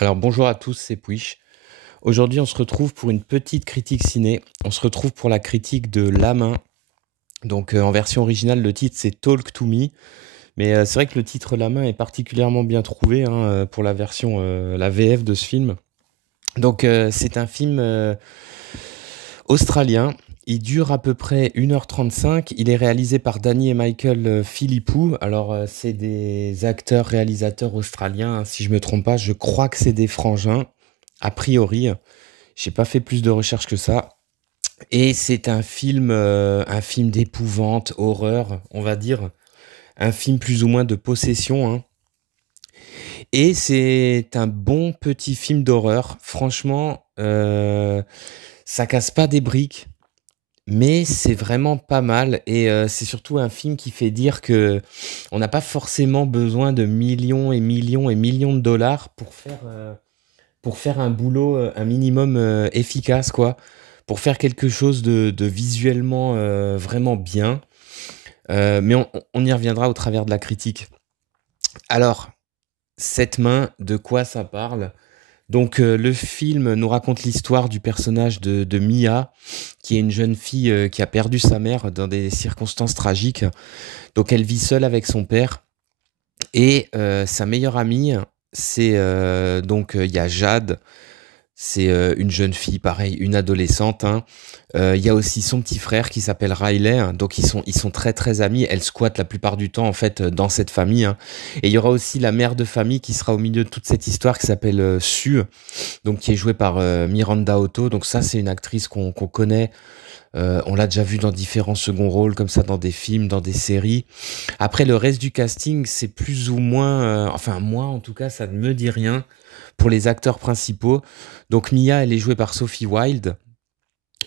Alors bonjour à tous, c'est Pouiche. Aujourd'hui, on se retrouve pour une petite critique ciné. On se retrouve pour la critique de La Main. Donc en version originale, le titre c'est Talk to Me. Mais c'est vrai que le titre La Main est particulièrement bien trouvé hein, pour la version, la VF de ce film. Donc c'est un film australien. Il dure à peu près 1h35. Il est réalisé par Danny et Michael Philippou. Alors c'est des acteurs, réalisateurs australiens, hein, si je me trompe pas. Je crois que c'est des frangins, a priori. J'ai pas fait plus de recherches que ça. Et c'est un film d'épouvante, horreur, on va dire. Un film plus ou moins de possession, hein. Et c'est un bon petit film d'horreur. Franchement, ça casse pas des briques, mais c'est vraiment pas mal. Et c'est surtout un film qui fait dire que on n'a pas forcément besoin de millions et millions et millions de dollars pour faire un boulot, un minimum efficace, quoi. Pour faire quelque chose de visuellement vraiment bien. Mais on y reviendra au travers de la critique. Alors, Cette main, de quoi ça parle? Donc, le film nous raconte l'histoire du personnage de Mia, qui est une jeune fille qui a perdu sa mère dans des circonstances tragiques. Donc, elle vit seule avec son père. Et sa meilleure amie, il y a Jade. C'est une jeune fille, pareil, une adolescente, hein. Il y a aussi son petit frère qui s'appelle Riley, hein. Donc ils sont très très amis. Elle squatte la plupart du temps en fait dans cette famille, hein. Et il y aura aussi la mère de famille qui sera au milieu de toute cette histoire qui s'appelle Sue, donc qui est jouée par Miranda Otto. Donc ça c'est une actrice qu'on connaît. On l'a déjà vue dans différents seconds rôles comme ça dans des films, dans des séries. Après le reste du casting c'est plus ou moins, enfin moi en tout cas ça ne me dit rien pour les acteurs principaux. Donc Mia, elle est jouée par Sophie Wilde.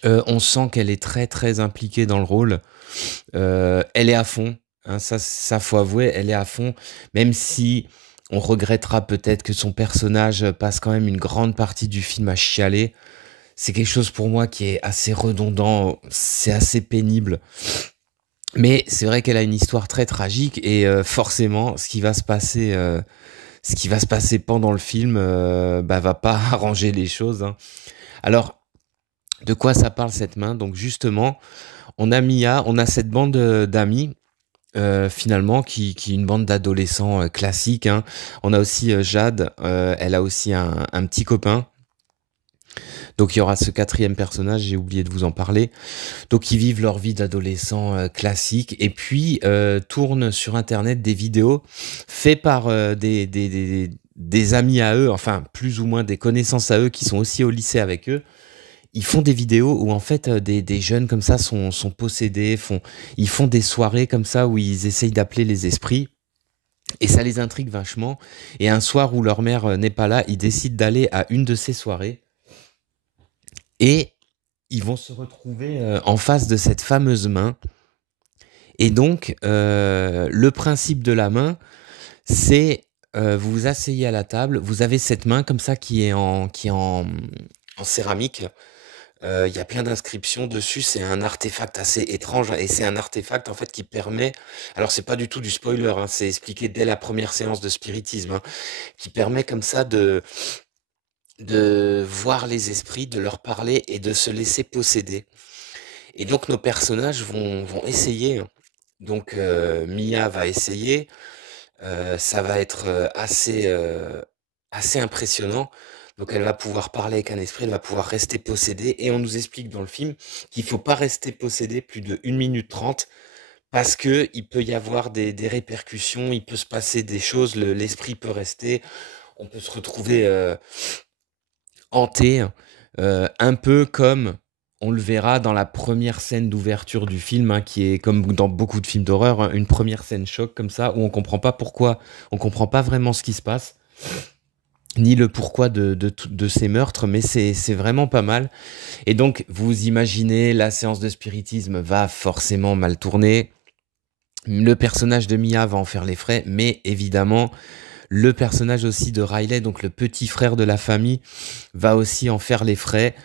On sent qu'elle est très très impliquée dans le rôle. Elle est à fond, hein, ça faut avouer, elle est à fond. Même si on regrettera peut-être que son personnage passe quand même une grande partie du film à chialer. C'est quelque chose pour moi qui est assez redondant, c'est assez pénible. Mais c'est vrai qu'elle a une histoire très tragique et forcément, ce qui va se passer pendant le film, va pas arranger les choses, hein. Alors, de quoi ça parle cette main? Donc justement, on a Mia, on a cette bande d'amis, finalement, qui est une bande d'adolescents classiques, hein. On a aussi Jade, elle a aussi un petit copain. Donc il y aura ce quatrième personnage, j'ai oublié de vous en parler. Donc ils vivent leur vie d'adolescents classiques et puis tournent sur Internet des vidéos faites par des amis à eux, enfin plus ou moins des connaissances à eux qui sont aussi au lycée avec eux. Ils font des vidéos où en fait des jeunes comme ça sont possédés, ils font des soirées comme ça où ils essayent d'appeler les esprits et ça les intrigue vachement. Et un soir où leur mère n'est pas là, ils décident d'aller à une de ces soirées et ils vont se retrouver en face de cette fameuse main. Et donc le principe de la main, c'est vous vous asseyez à la table, vous avez cette main comme ça qui est en céramique. Il y a plein d'inscriptions dessus, c'est un artefact assez étrange et c'est un artefact en fait qui permet, alors c'est pas du tout du spoiler, hein, c'est expliqué dès la première séance de spiritisme, hein, qui permet comme ça de voir les esprits, de leur parler et de se laisser posséder. Et donc nos personnages vont essayer, hein. Donc Mia va essayer, ça va être assez impressionnant. Donc elle va pouvoir parler avec un esprit, elle va pouvoir rester possédée. Et on nous explique dans le film qu'il faut pas rester possédé plus de 1 minute 30 parce que il peut y avoir des répercussions, il peut se passer des choses, l'esprit peut rester, on peut se retrouver hanté, un peu comme on le verra dans la première scène d'ouverture du film, hein, qui est comme dans beaucoup de films d'horreur, hein, une première scène choc comme ça où on comprend pas pourquoi, on comprend pas vraiment ce qui se passe ni le pourquoi de ces meurtres, mais c'est vraiment pas mal. Et donc, vous imaginez, la séance de spiritisme va forcément mal tourner. Le personnage de Mia va en faire les frais, mais évidemment, le personnage aussi de Riley, donc le petit frère de la famille, va aussi en faire les frais.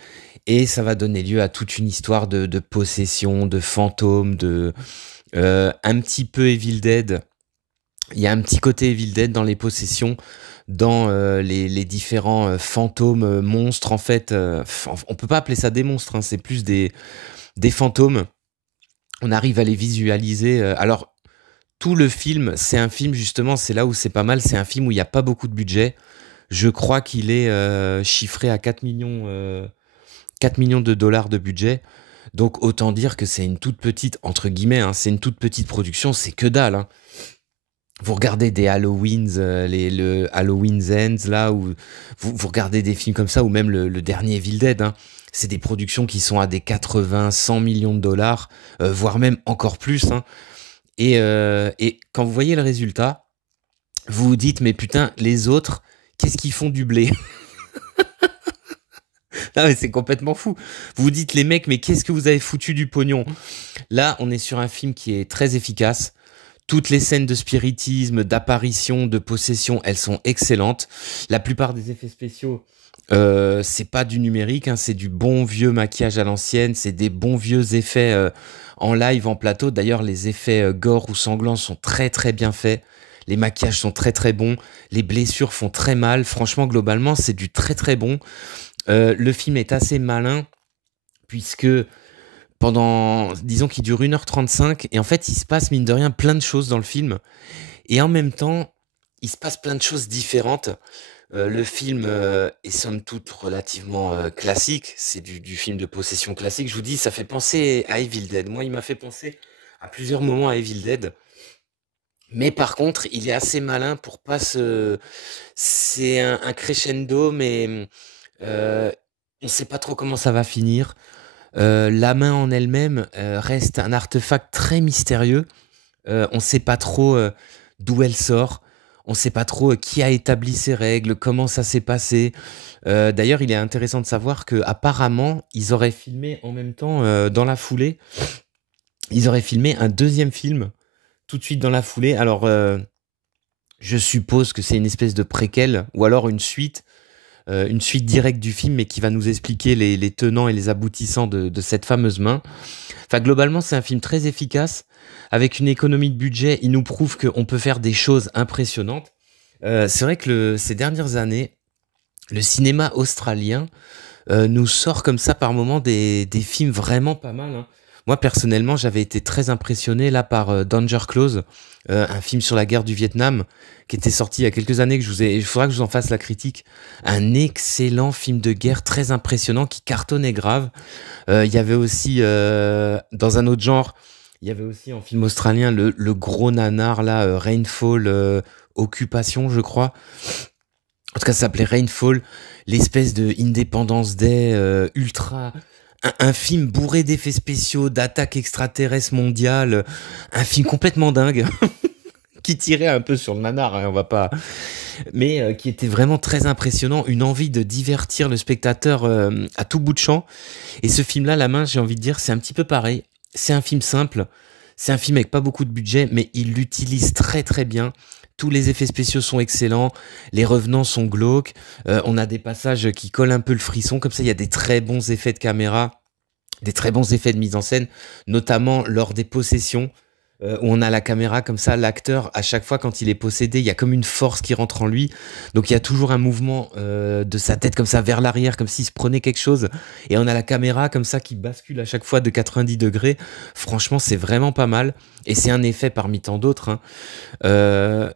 Et ça va donner lieu à toute une histoire de possession, de fantômes, un petit peu Evil Dead, Il y a un petit côté Evil Dead dans les possessions, dans les différents fantômes, monstres. En fait, on peut pas appeler ça des monstres, hein, c'est plus des fantômes. On arrive à les visualiser. Alors, tout le film, c'est un film justement, c'est là où c'est pas mal. C'est un film où il n'y a pas beaucoup de budget. Je crois qu'il est chiffré à 4 millions de dollars de budget. Donc autant dire que c'est une toute petite, entre guillemets, hein, c'est une toute petite production, c'est que dalle, hein. Vous regardez des Halloweens, le Halloween's Ends, là, ou vous regardez des films comme ça, ou même le dernier Evil Dead, hein. C'est des productions qui sont à des 80, 100 millions de dollars, voire même encore plus, hein. Et quand vous voyez le résultat, vous vous dites, mais putain, les autres, qu'est-ce qu'ils font du blé? Non, mais c'est complètement fou. Vous vous dites, les mecs, mais qu'est-ce que vous avez foutu du pognon? Là, on est sur un film qui est très efficace. Toutes les scènes de spiritisme, d'apparition, de possession, elles sont excellentes. La plupart des effets spéciaux, c'est pas du numérique, hein, c'est du bon vieux maquillage à l'ancienne, c'est des bons vieux effets en live, en plateau. D'ailleurs, les effets gore ou sanglants sont très très bien faits. Les maquillages sont très très bons. Les blessures font très mal. Franchement, globalement, c'est du très très bon. Le film est assez malin puisque disons qu'il dure 1h35 et en fait, il se passe mine de rien plein de choses dans le film et en même temps, il se passe plein de choses différentes. Le film est somme toute relativement classique, c'est du film de possession classique. Je vous dis, ça fait penser à Evil Dead. Moi, il m'a fait penser à plusieurs moments à Evil Dead. Mais par contre, il est assez malin pour pas se... C'est un crescendo, mais euh, on sait pas trop comment ça va finir. La main en elle-même reste un artefact très mystérieux. On sait pas trop d'où elle sort. On sait pas trop qui a établi ces règles, comment ça s'est passé. D'ailleurs, il est intéressant de savoir que apparemment, ils auraient filmé en même temps, dans la foulée, ils auraient filmé un deuxième film tout de suite dans la foulée. Alors, je suppose que c'est une espèce de préquel ou alors une suite directe du film, mais qui va nous expliquer les tenants et les aboutissants de cette fameuse main. Enfin, globalement, c'est un film très efficace, avec une économie de budget. Il nous prouve qu'on peut faire des choses impressionnantes. C'est vrai que ces dernières années, le cinéma australien nous sort comme ça par moments des films vraiment pas mal, hein. Moi, personnellement, j'avais été très impressionné là par Danger Close, un film sur la guerre du Vietnam qui était sorti il y a quelques années, il faudra que je vous en fasse la critique. Un excellent film de guerre très impressionnant qui cartonnait grave. Il y avait aussi, dans un autre genre, il y avait aussi en film australien le gros nanar là, Rainfall, Occupation, je crois. En tout cas, ça s'appelait Rainfall, l'espèce de Independence Day ultra. Un film bourré d'effets spéciaux, d'attaques extraterrestres mondiales, un film complètement dingue, qui tirait un peu sur le nanar, hein, on va pas, mais qui était vraiment très impressionnant, une envie de divertir le spectateur à tout bout de champ. Et ce film-là, La Main, j'ai envie de dire, c'est un petit peu pareil. C'est un film simple, c'est un film avec pas beaucoup de budget, mais il l'utilise très très bien. Tous les effets spéciaux sont excellents, les revenants sont glauques, on a des passages qui collent un peu le frisson, comme ça il y a des très bons effets de caméra, des très bons effets de mise en scène, notamment lors des possessions, où on a la caméra comme ça, l'acteur, à chaque fois quand il est possédé, il y a comme une force qui rentre en lui, donc il y a toujours un mouvement de sa tête comme ça vers l'arrière, comme s'il se prenait quelque chose, et on a la caméra comme ça qui bascule à chaque fois de 90 degrés. Franchement, c'est vraiment pas mal, et c'est un effet parmi tant d'autres, hein.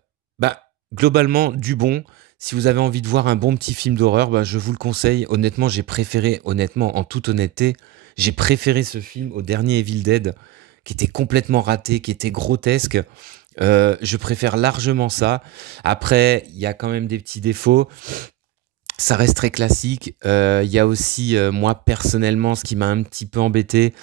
Globalement, du bon. Si vous avez envie de voir un bon petit film d'horreur, je vous le conseille. Honnêtement, en toute honnêteté, j'ai préféré ce film au dernier Evil Dead, qui était complètement raté, qui était grotesque. Je préfère largement ça. Après, il y a quand même des petits défauts. Ça reste très classique. Il y a aussi, moi personnellement, ce qui m'a un petit peu embêté,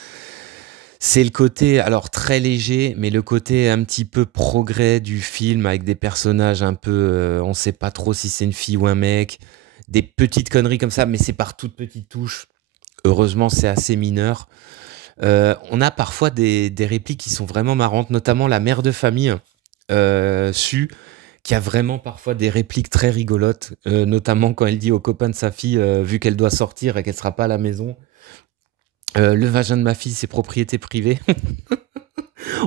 c'est le côté, alors très léger, mais le côté un petit peu progrès du film avec des personnages un peu, on sait pas trop si c'est une fille ou un mec, des petites conneries comme ça, mais c'est par toutes petites touches. Heureusement, c'est assez mineur. On a parfois des répliques qui sont vraiment marrantes, notamment la mère de famille, Sue, qui a vraiment parfois des répliques très rigolotes, notamment quand elle dit au copain de sa fille, vu qu'elle doit sortir et qu'elle sera pas à la maison, le vagin de ma fille, c'est propriété privée.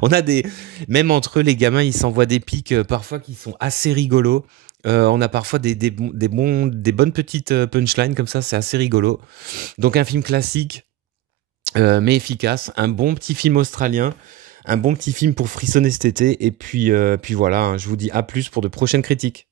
On a des même entre eux, les gamins, ils s'envoient des pics, parfois qui sont assez rigolos. On a parfois des bonnes petites, punchlines comme ça, c'est assez rigolo. Donc un film classique, mais efficace, un bon petit film australien, un bon petit film pour frissonner cet été et puis voilà, hein, je vous dis à plus pour de prochaines critiques.